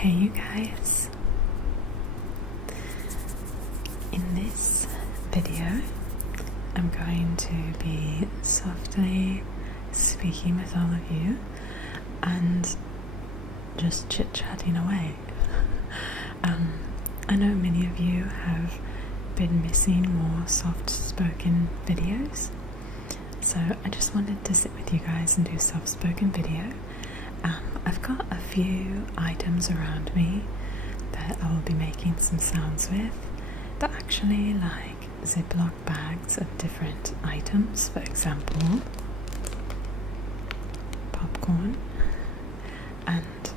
Hey you guys, in this video I'm going to be softly speaking with all of you and just chit-chatting away. I know many of you have been missing more soft-spoken videos, so I just wanted to sit with you guys and do a soft-spoken video. I've got a few items around me that I will be making some sounds with. They're actually like Ziploc bags of different items, for example, popcorn and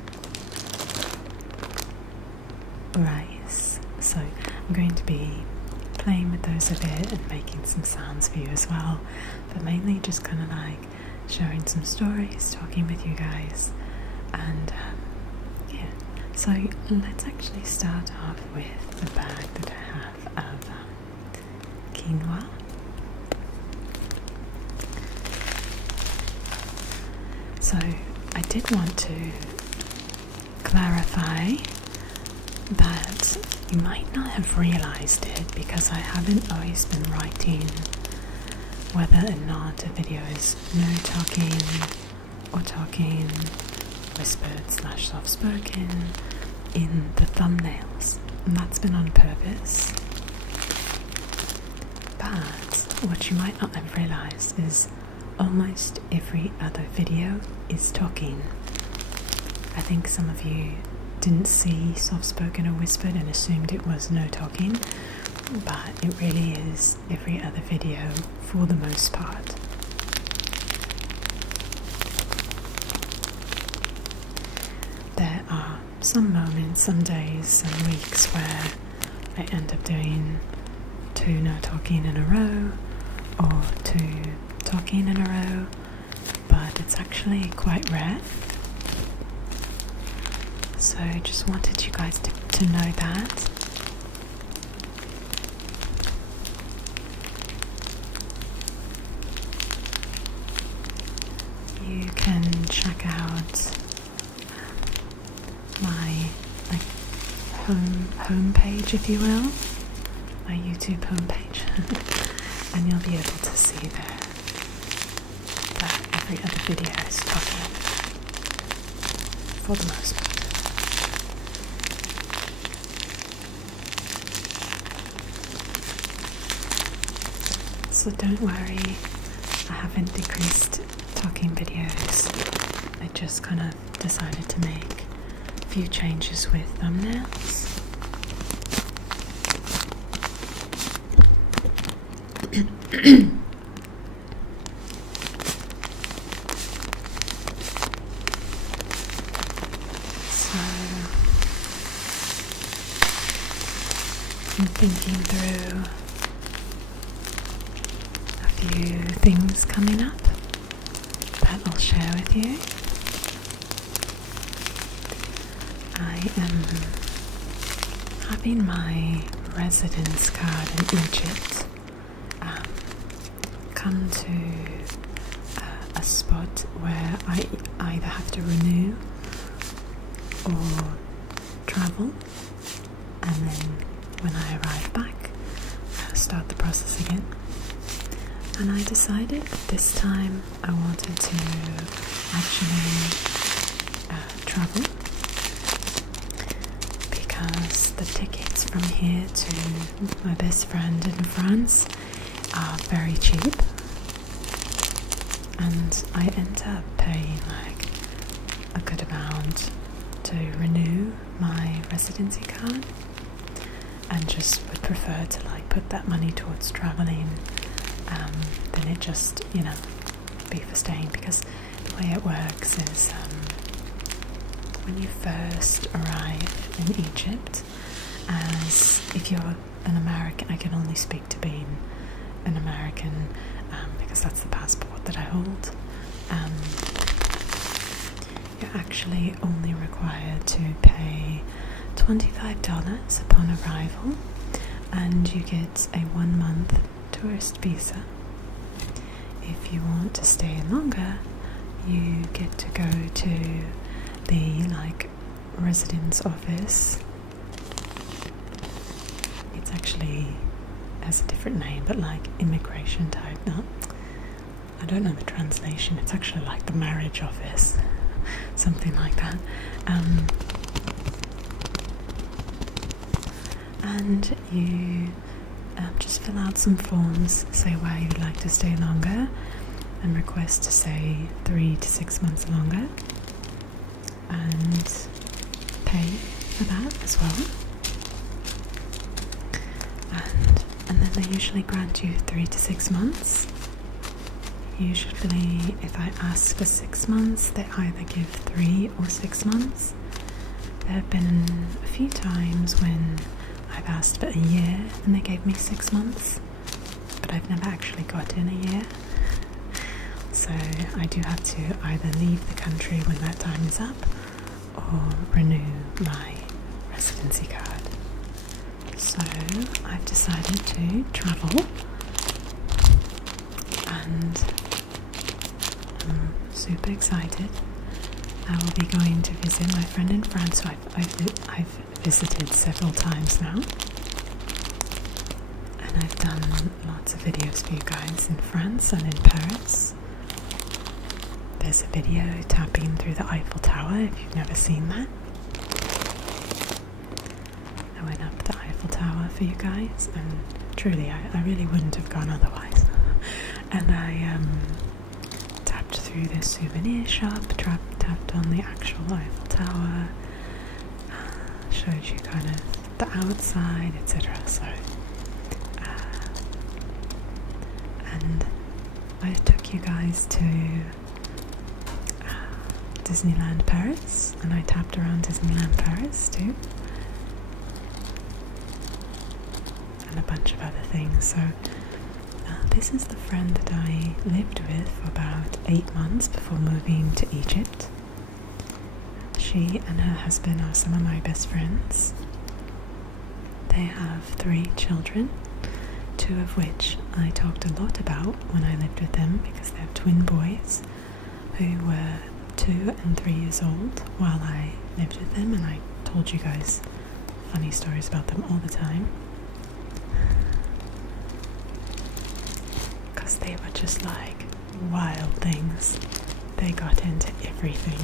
rice. So I'm going to be playing with those a bit and making some sounds for you as well, but mainly just kind of like sharing some stories, talking with you guys, and yeah. So let's actually start off with the bag that I have of quinoa. So I did want to clarify that you might not have realized it because I haven't always been writing whether or not a video is no talking or talking, whispered / soft spoken in the thumbnails, and that's been on purpose. But what you might not have realized is almost every other video is talking. I think some of you didn't see soft spoken or whispered and assumed it was no talking, but it really is every other video for the most part. There are some moments, some days, some weeks where I end up doing 2 no talking in a row or 2 talking in a row, but it's actually quite rare. So I just wanted you guys to know that. You can check out my home page, if you will, my YouTube homepage, and you'll be able to see there that every other video is talking for the most part. So don't worry, I haven't decreased talking videos. I just kind of decided to make a few changes with thumbnails. So I'm thinking through a few things coming up that I'll share with you. I am having my residence card in Egypt come to a spot where I either have to renew or travel, and then when I arrive back start the process again. And I decided this time I wanted to actually travel, because the tickets from here to my best friend in France are very cheap, and I end up paying like a good amount to renew my residency card, and just would prefer to like put that money towards traveling than it just, you know, be for staying. Because the way it works is when you first arrive in Egypt, as if you're an American, I can only speak to being an American because that's the passport that I hold, you're actually only required to pay $25 upon arrival, and you get a 1-month tourist visa. If you want to stay longer, you get to go to the like residence office. It's actually has a different name, but like immigration type. No, I don't know the translation. It's actually like the marriage office, something like that. And you just fill out some forms, say why you'd like to stay longer, and request to stay 3 to 6 months longer, and pay for that as well. And then they usually grant you 3 to 6 months. Usually, if I ask for 6 months, they either give 3 or 6 months. There have been a few times when I've asked for a year and they gave me 6 months, but I've never actually gotten a year. So I do have to either leave the country when that time is up or renew my residency card. So I've decided to travel, and I'm super excited. I will be going to visit my friend in France, who I've visited several times now, and I've done lots of videos for you guys in France and in Paris. There's a video tapping through the Eiffel Tower if you've never seen that. I went up the Eiffel Tower for you guys, and truly I really wouldn't have gone otherwise. And I tapped through this souvenir shop, tapped on the actual Eiffel Tower, showed you kind of the outside, etc. So and I took you guys to Disneyland Paris, and I tapped around Disneyland Paris too, and a bunch of other things. So this is the friend that I lived with for about 8 months before moving to Egypt. She and her husband are some of my best friends. They have 3 children, 2 of which I talked a lot about when I lived with them, because they have twin boys who were 2 and 3 years old while I lived with them, and I told you guys funny stories about them all the time, because they were just like wild things. They got into everything.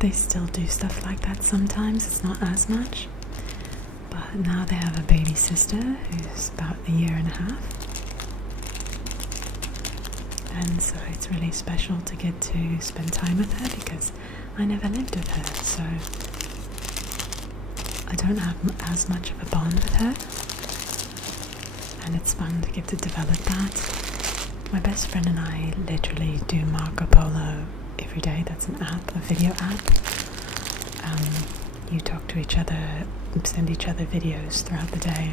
They still do stuff like that sometimes. It's not as much, but now they have a baby sister who's about 1.5 years. And so it's really special to get to spend time with her, because I never lived with her, so I don't have as much of a bond with her, and it's fun to get to develop that. My best friend and I literally do Marco Polo every day. That's an app, a video app. You talk to each other, send each other videos throughout the day,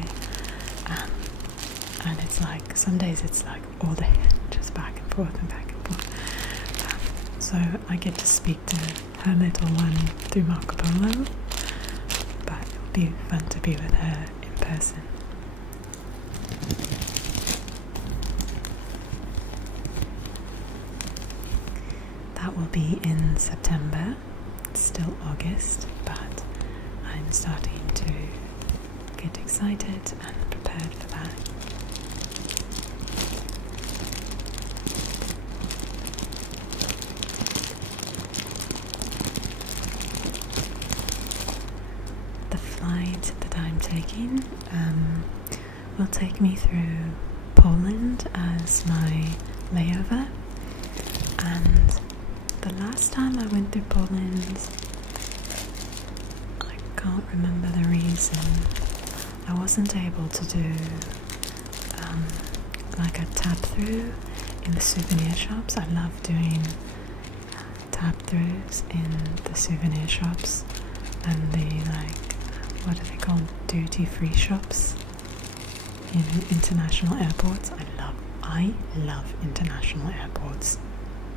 and it's like, some days it's like all day, just back and forth and back and forth. So I get to speak to her little one through Marco Polo, but it will be fun to be with her in person. That will be in September. It's still August, but I'm starting to get excited and prepared for that. The flight that I'm taking will take me through Poland as my layover, and the last time I went through Poland, I can't remember the reason. I wasn't able to do like a tap through in the souvenir shops. I love doing tap throughs in the souvenir shops and the, like, what are they called, duty free shops in international airports. I love international airports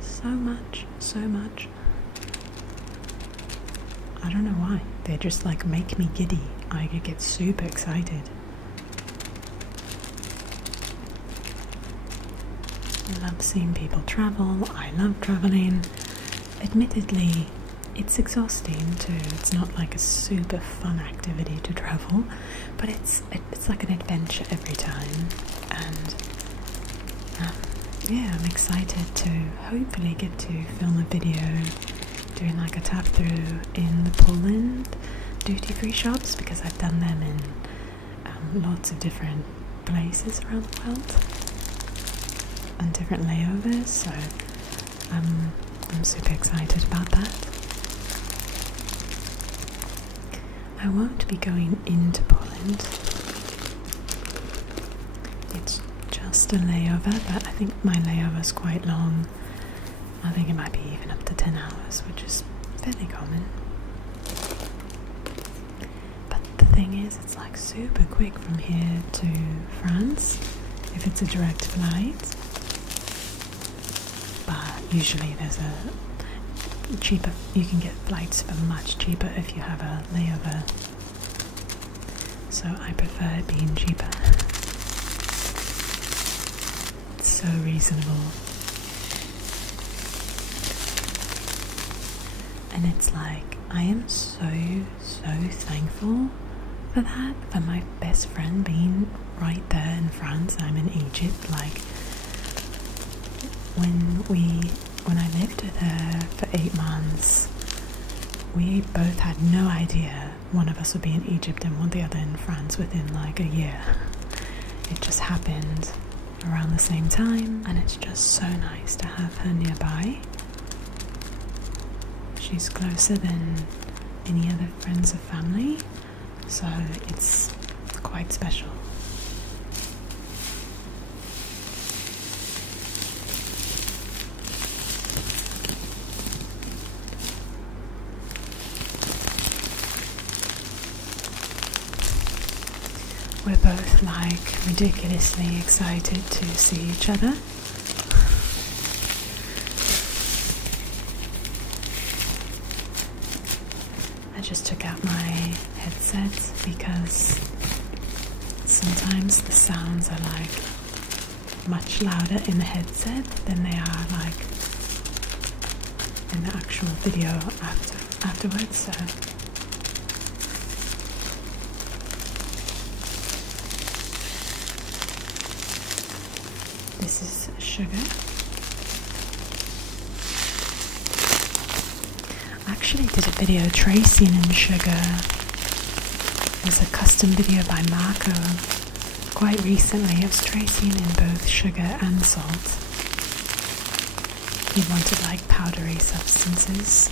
so much. I don't know why. They just like make me giddy. I get super excited. I love seeing people travel. I love traveling. Admittedly, it's exhausting too. It's not like a super fun activity to travel, but it's like an adventure every time. And yeah, I'm excited to hopefully get to film a video doing like a tap through in the Poland duty-free shops, because I've done them in lots of different places around the world and different layovers, so I'm super excited about that. I won't be going into Poland. It's just a layover, but I think my layover is quite long. I think it might be even up to 10 hours, which is fairly common. But the thing is, it's like super quick from here to France if it's a direct flight. But usually there's a cheaper, you can get flights for much cheaper if you have a layover. So I prefer it being cheaper. It's so reasonable. And it's like, I am so thankful for that, for my best friend being right there in France. I'm in Egypt. Like, when I lived with her for 8 months, we both had no idea one of us would be in Egypt and the other in France within like a year. It just happened around the same time, and it's just so nice to have her nearby. She's closer than any other friends or family, so it's quite special. We're both like ridiculously excited to see each other. I just took out my headset because sometimes the sounds are like much louder in the headset than they are like in the actual video afterwards. So this is sugar. I actually did a video tracing in sugar. It was a custom video by Marco quite recently. I was tracing in both sugar and salt. He wanted like powdery substances.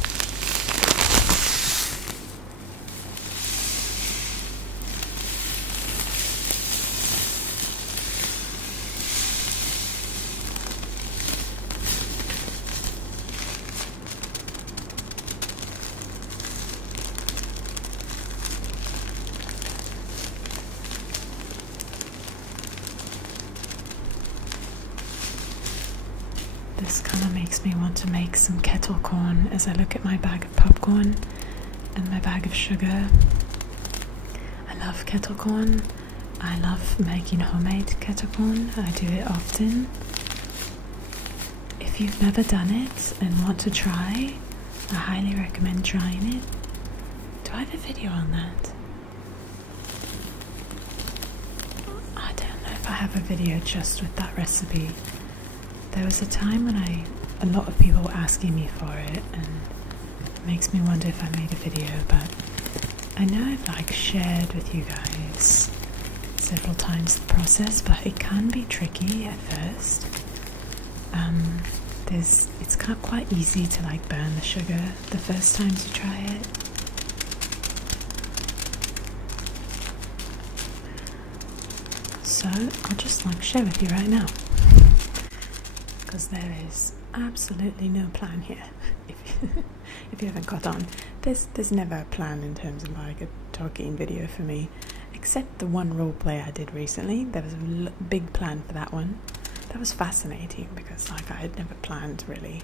This kind of makes me want to make some kettle corn as I look at my bag of popcorn and my bag of sugar. I love kettle corn. I love making homemade kettle corn. I do it often. If you've never done it and want to try, I highly recommend trying it. Do I have a video on that? I don't know if I have a video just with that recipe. There was a time when a lot of people were asking me for it, and it makes me wonder if I made a video, but I know I've like shared with you guys several times the process, but it can be tricky at first. It's quite easy to like burn the sugar the first time you try it. So I'll just like share with you right now, because there is absolutely no plan here. If you haven't caught on, there's never a plan in terms of like a talking video for me, except the one roleplay I did recently. There was a big plan for that one. That was fascinating because like I had never planned really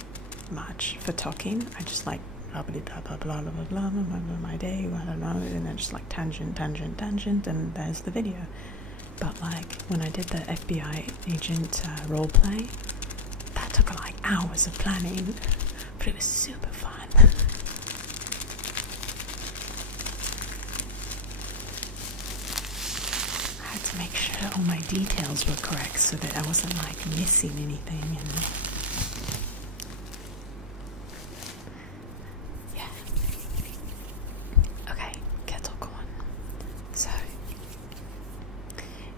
much for talking. I just like blah blah blah blah blah blah blah blah my day, I don't know, and then just like tangent, and there's the video. But like when I did the FBI agent roleplay, took like hours of planning, but it was super fun. I had to make sure all my details were correct so that I wasn't like missing anything. And yeah. Okay, kettle corn. So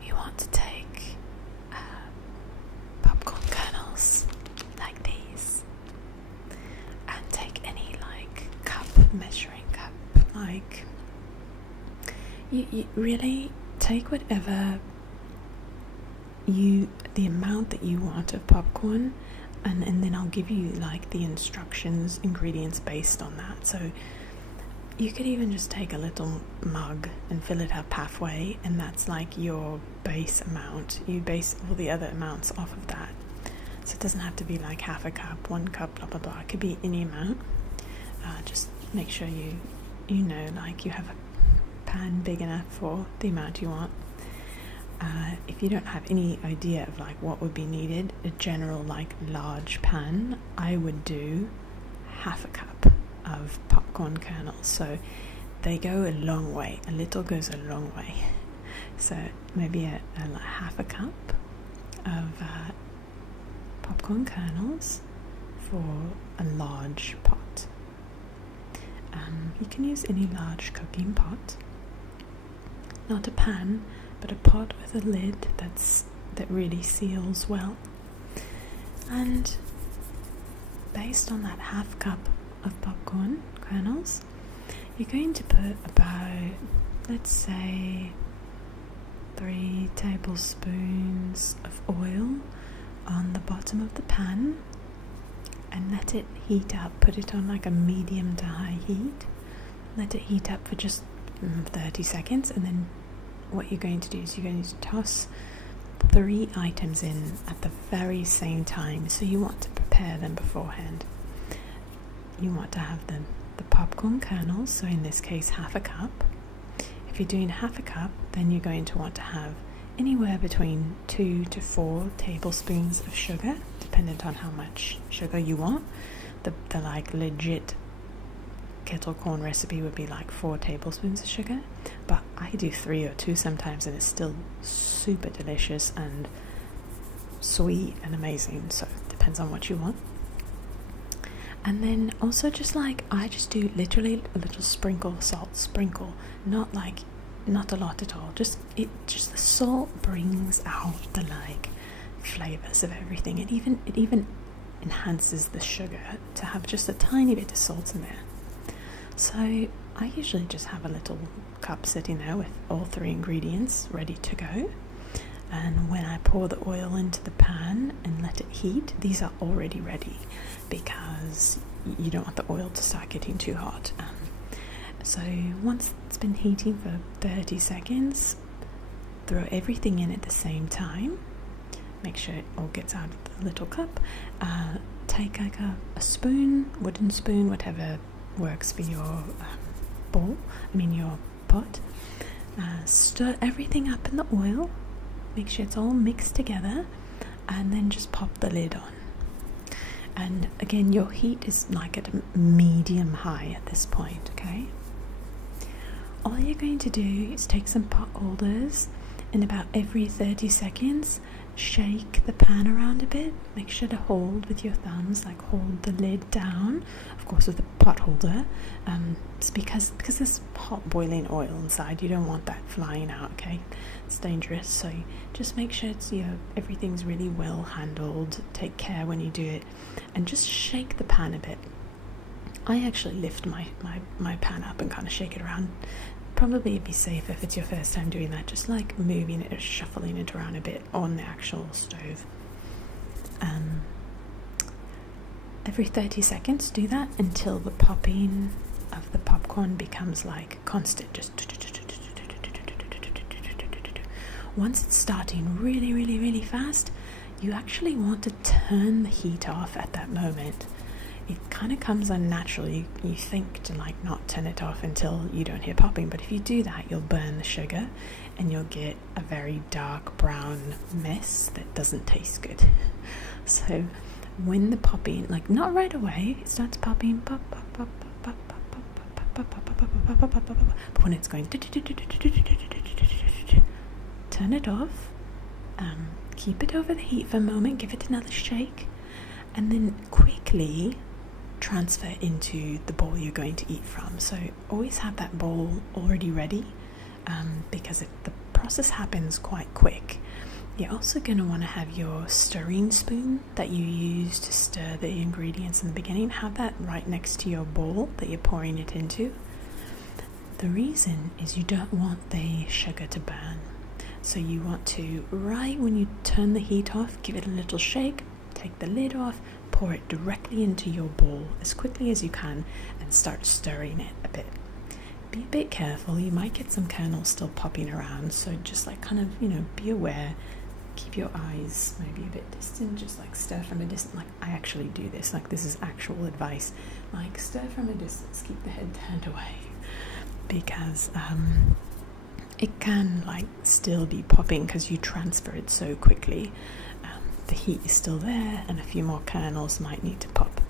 you want to take popcorn kernels like these, and take any like cup, measuring cup, like you really take whatever the amount that you want of popcorn, and then I'll give you like the instructions, ingredients based on that. So you could even just take a little mug and fill it up halfway, and that's like your base amount. You base all the other amounts off of that. So it doesn't have to be like half a cup, 1 cup, blah blah blah. It could be any amount. Just make sure you know, like, you have a pan big enough for the amount you want. If you don't have any idea of like what would be needed, a general like large pan, I would do half a cup of popcorn kernels. So they go a long way. A little goes a long way. So maybe a half a cup of popcorn kernels for a large pot. You can use any large cooking pot, not a pan, but a pot with a lid that really seals well. And based on that half cup of popcorn kernels, you're going to put about, let's say, 3 tablespoons of oil on the bottom of the pan, and let it heat up. Put it on like a medium to high heat. Let it heat up for just 30 seconds, and then what you're going to do is you're going to toss 3 items in at the very same time. So you want to prepare them beforehand. You want to have the popcorn kernels, so in this case half a cup. If you're doing half a cup, then you're going to want to have anywhere between 2 to 4 tablespoons of sugar, dependent on how much sugar you want. The like legit kettle corn recipe would be like 4 tablespoons of sugar, but I do 3 or 2 sometimes, and it's still super delicious and sweet and amazing. So it depends on what you want. And then also, just like, I just do literally a little sprinkle of salt, not a lot at all. Just the salt brings out the like flavors of everything. It even enhances the sugar to have just a tiny bit of salt in there. So I usually just have a little cup sitting there with all 3 ingredients ready to go. And when I pour the oil into the pan and let it heat, these are already ready, because you don't want the oil to start getting too hot. So once it's been heating for 30 seconds, throw everything in at the same time. Make sure it all gets out of the little cup. Take like a spoon, wooden spoon, whatever works for your your pot. Stir everything up in the oil. Make sure it's all mixed together, and then just pop the lid on. And again, your heat is like at a medium high at this point, okay? All you're going to do is take some pot holders, and about every 30 seconds shake the pan around a bit. Make sure to hold with your thumbs, like hold the lid down, of course with the pot holder. It's because there's hot boiling oil inside. You don't want that flying out, okay? It's dangerous. So just make sure it's everything's really well handled. Take care when you do it, and just shake the pan a bit. I actually lift my pan up and kind of shake it around. Probably it'd be safe if it's your first time doing that, just like moving it or shuffling it around a bit on the actual stove. Every 30 seconds do that until the popping of the popcorn becomes like constant. Just once it's starting really, really, really fast, you actually want to turn the heat off at that moment. It kind of comes unnaturally. You think to like not turn it off until you don't hear popping, but if you do that, you'll burn the sugar and you'll get a very dark brown mess that doesn't taste good. So when the popping, like not right away, it starts popping, pop, pop, pop, pop, pop, pop, pop, pop, pop, pop, pop, pop, pop, pop, pop, but when it's going, turn it off, keep it over the heat for a moment, give it another shake, and then quickly transfer into the bowl you're going to eat from. So always have that bowl already ready, because the process happens quite quick. You're also going to want to have your stirring spoon that you use to stir the ingredients in the beginning. Have that right next to your bowl that you're pouring it into. The reason is you don't want the sugar to burn. So you want to, right when you turn the heat off, give it a little shake, take the lid off, pour it directly into your bowl as quickly as you can, and start stirring it a bit. Be a bit careful, you might get some kernels still popping around, so just like kind of, be aware. Keep your eyes maybe a bit distant, just like stir from a distance. Like I actually do this, like this is actual advice. Like stir from a distance, keep the head turned away, because it can like still be popping because you transfer it so quickly. The heat is still there, and a few more kernels might need to pop.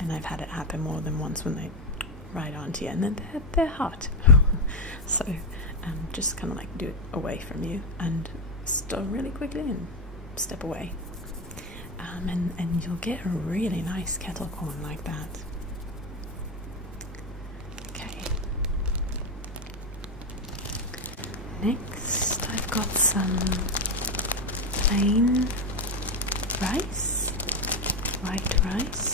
And I've had it happen more than once when they right onto you, and then they're hot. So just kind of like do it away from you and stir really quickly and step away, and you'll get a really nice kettle corn like that. Okay, next I've got some plain rice, white rice.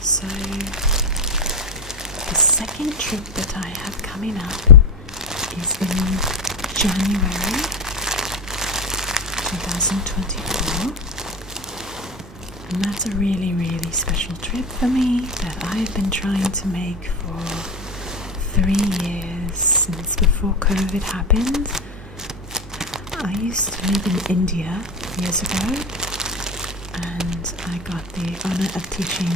So the second trip that I have coming up is in January 2024, and that's a really, really special trip for me that I've been trying to make for 3 years, since before COVID happened. I used to live in India years ago, and I got the honor of teaching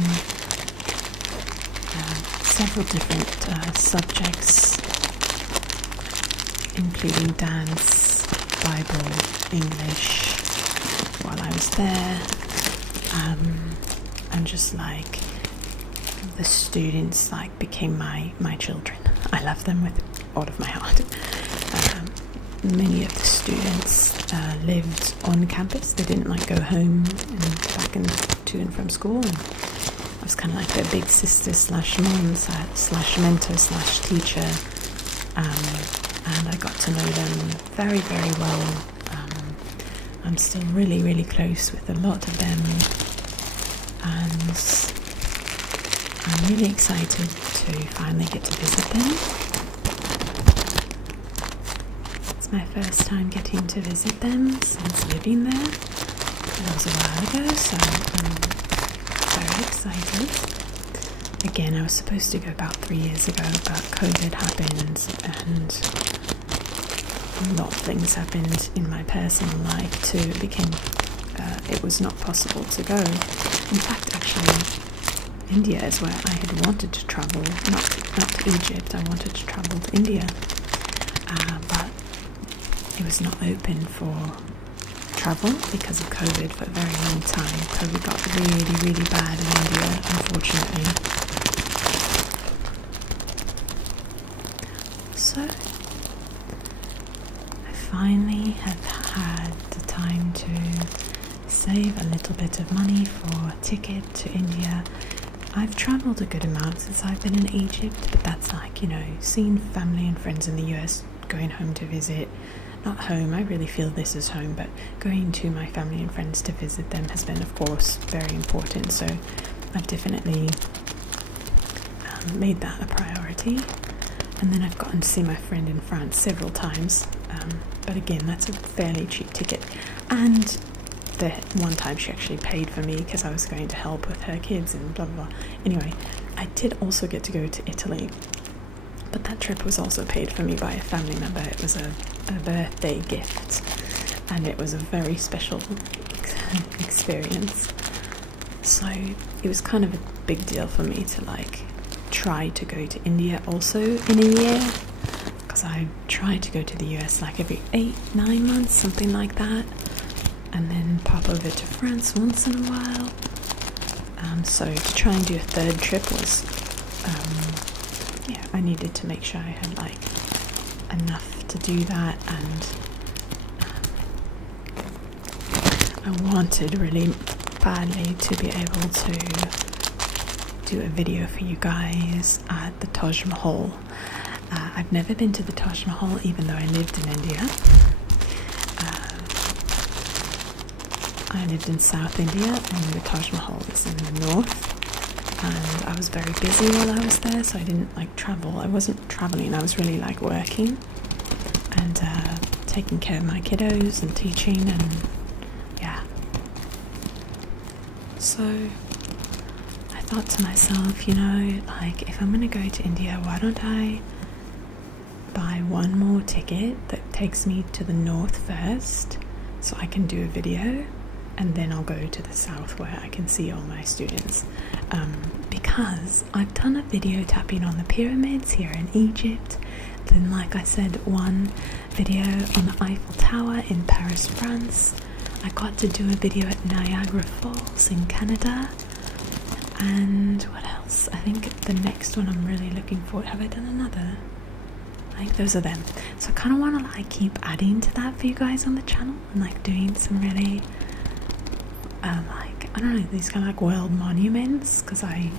several different subjects, including dance, Bible, English, while I was there. And just like the students like became my children. I love them with all of my heart. Many of the students lived on campus. They didn't like go home and back and to and from school, and I was kind of like their big sister slash mom slash mentor slash teacher, and I got to know them very, very well. I'm still really, really close with a lot of them, and I'm really excited to finally get to visit them. It's my first time getting to visit them since living there. That was a while ago, so I'm very excited. Again, I was supposed to go about 3 years ago, but COVID happened, and a lot of things happened in my personal life too. It was not possible to go. In fact, actually, India is where I had wanted to travel, not to Egypt. I wanted to travel to India, but it was not open for travel because of COVID for a very long time. COVID got really, really bad in India, unfortunately. So I finally have had the time to save a little bit of money for a ticket to India. I've travelled a good amount since I've been in Egypt, but that's like, seeing family and friends in the US, going home to visit. Not home, I really feel this is home, but going to my family and friends to visit them has been, of course, very important. So I've definitely made that a priority. And then I've gotten to see my friend in France several times, but again, that's a fairly cheap ticket. And the one time she actually paid for me because I was going to help with her kids and blah blah blah. Anyway, I did also get to go to Italy, but that trip was also paid for me by a family member. It was a birthday gift, and it was a very special experience. So it was kind of a big deal for me to like try to go to India also in a year, because I tried to go to the US like every 8-9 months, something like that, and then pop over to France once in a while. So to try and do a third trip was, yeah, I needed to make sure I had like enough to do that, and I wanted really badly to be able to do a video for you guys at the Taj Mahal. I've never been to the Taj Mahal, even though I lived in India. I lived in South India, and the Taj Mahal is in the north, and I was very busy while I was there, so I didn't like travel. I wasn't traveling, I was really like working and taking care of my kiddos and teaching, and yeah. So I thought to myself, you know, like, if I'm gonna go to India, why don't I buy one more ticket that takes me to the north first, so I can do a video, and then I'll go to the south where I can see all my students, because I've done a video tapping on the pyramids here in Egypt, then like I said, one video on the Eiffel Tower in Paris, France. I got to do a video at Niagara Falls in Canada, and what else? I think the next one I'm really looking forward. Have I done another? I think those are them. So I kind of want to like keep adding to that for you guys on the channel, and like doing some really like, I don't know, these kind of like world monuments, because I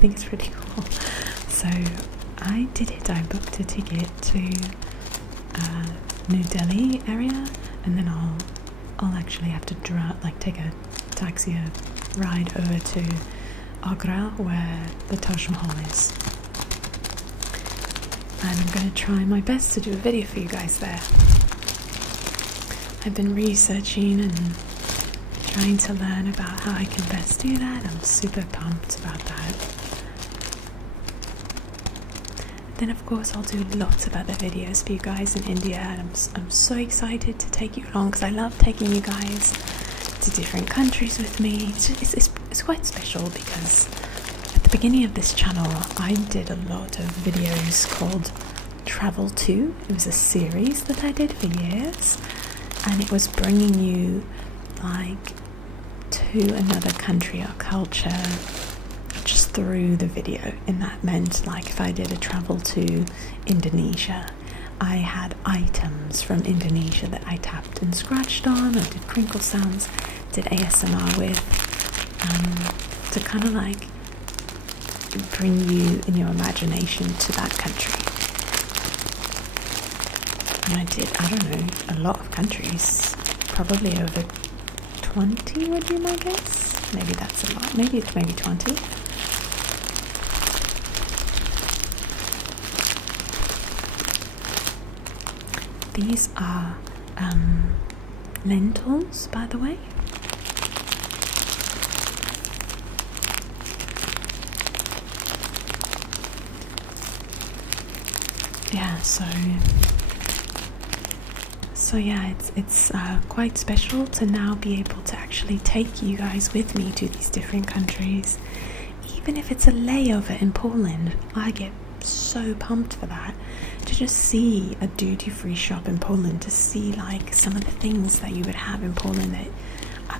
think it's pretty cool. So I did it. I booked a ticket to New Delhi area, and then I'll actually have to take a taxi, a ride over to Agra where the Taj Mahal is, and I'm going to try my best to do a video for you guys there. I've been researching and trying to learn about how I can best do that. I'm super pumped about that. Then of course I'll do lots of other videos for you guys in India, and I'm so excited to take you along, because I love taking you guys to different countries with me. It's quite special, because at the beginning of this channel I did a lot of videos called Travel To. It was a series that I did for years, and it was bringing you like to another country or culture just through the video. And that meant, like, if I did a travel to Indonesia, I had items from Indonesia that I tapped and scratched on, or did crinkle sounds, did ASMR with, to kind of like bring you in your imagination to that country. And I did, I don't know, a lot of countries, probably over 20 would be my guess. Maybe that's a lot, maybe 20. These are lentils, by the way. Yeah, so yeah, it's quite special to now be able to actually take you guys with me to these different countries. Even if it's a layover in Poland, I get so pumped for that. To just see a duty-free shop in Poland, to see like some of the things that you would have in Poland. That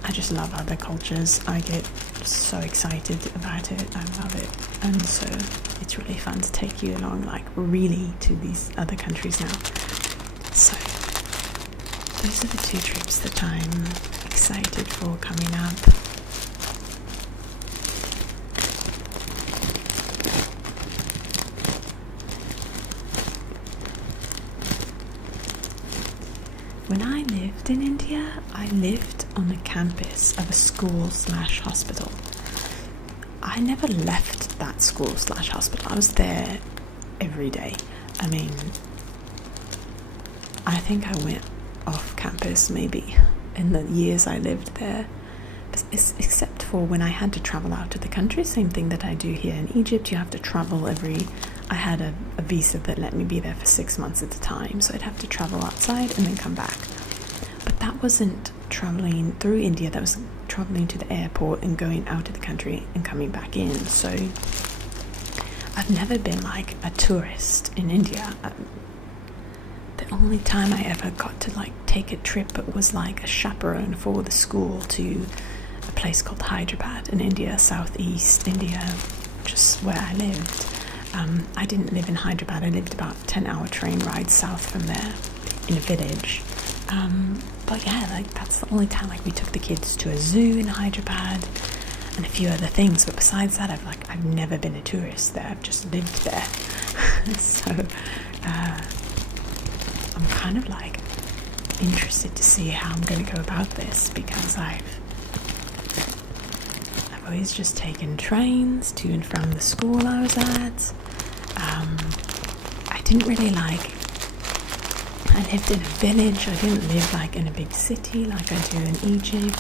I just love other cultures. I get so excited about it. I love it, and so it's really fun to take you along, like really, to these other countries now. So those are the two trips that I'm excited for coming up. When I lived in India, I lived on the campus of a school/hospital. I never left that school/hospital. I was there every day. I mean, I think I went off campus maybe in the years I lived there, except for when I had to travel out of the country. Same thing that I do here in Egypt. You have to travel I had a visa that let me be there for 6 months at a time, so I'd have to travel outside and then come back. But that wasn't traveling through India that was traveling to the airport and going out of the country and coming back in. So I've never been like a tourist in India. The only time I ever got to like take a trip was like a chaperone for the school to a place called Hyderabad in India, southeast India, just where I lived. I didn't live in Hyderabad. I lived about a 10-hour train ride south from there in a village. But yeah, like that's the only time like we took the kids to a zoo in Hyderabad and a few other things. But besides that, I've never been a tourist there. I've just lived there. So I'm kind of like interested to see how I'm going to go about this, because I've always just taken trains to and from the school I was at. I didn't really like, I lived in a village. I didn't live like in a big city like I do in Egypt.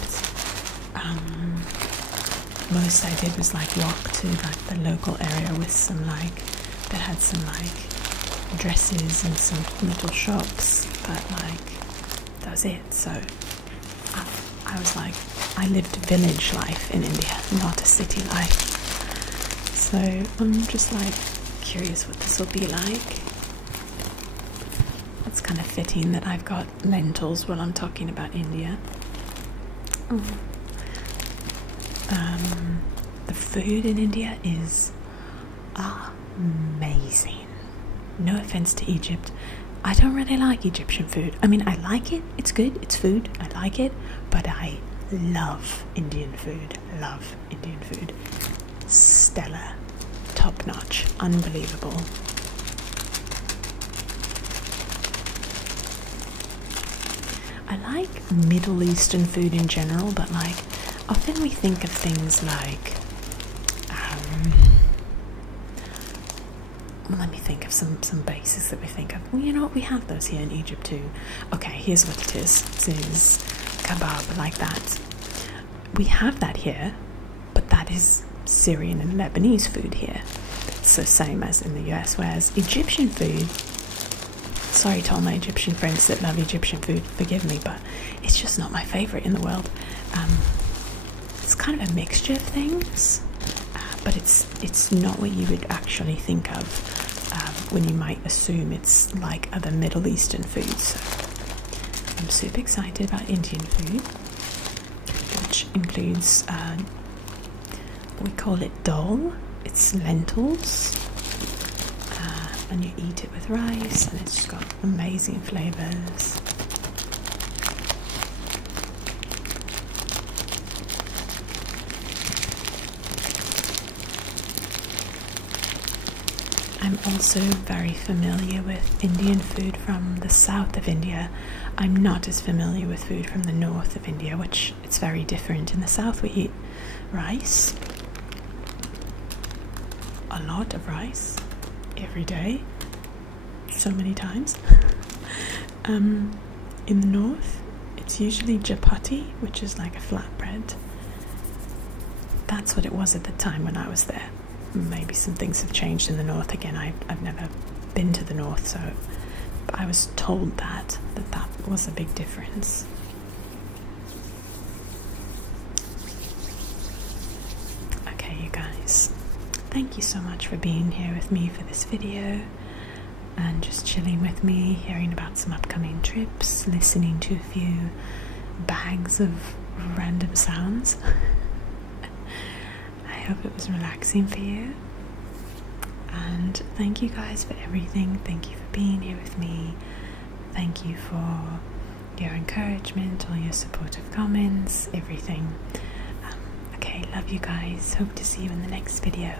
Most I did was like walk to like the local area with some like, that had some like dresses and some little shops, but like that was it. So I was like, I lived village life in India, not a city life. So I'm just like curious what this will be like. It's kind of fitting that I've got lentils while I'm talking about India. The food in India is amazing. No offense to Egypt. I don't really like Egyptian food. I mean, I like it. It's good. It's food. I like it. But I love Indian food. Love Indian food. Stellar. Top notch. Unbelievable. I like Middle Eastern food in general, but like often we think of things like let me think of some bases that we think of. Well, you know what, we have those here in Egypt too. Okay, here's what it is. It is kebab, like that. We have that here, but that is Syrian and Lebanese food here. It's the same as in the US, whereas Egyptian food, sorry to all my Egyptian friends that love Egyptian food, forgive me, but it's just not my favorite in the world. It's kind of a mixture of things, but it's not what you would actually think of when you might assume it's like other Middle Eastern foods. So I'm super excited about Indian food, which includes we call it dal. It's lentils, and you eat it with rice, and it's just got amazing flavors. I'm also very familiar with Indian food from the south of India. I'm not as familiar with food from the north of India, which it's very different. In the south we eat rice, a lot of rice, every day, so many times. In the north it's usually chapati, which is like a flatbread. That's what it was at the time when I was there. Maybe some things have changed in the north. Again, I've never been to the north, so but I was told that was a big difference. Okay, you guys, thank you so much for being here with me for this video and just chilling with me, hearing about some upcoming trips, listening to a few bags of random sounds. I hope it was relaxing for you, and thank you guys for everything. Thank you for being here with me. Thank you for your encouragement, all your supportive comments, everything. Okay, love you guys. Hope to see you in the next video.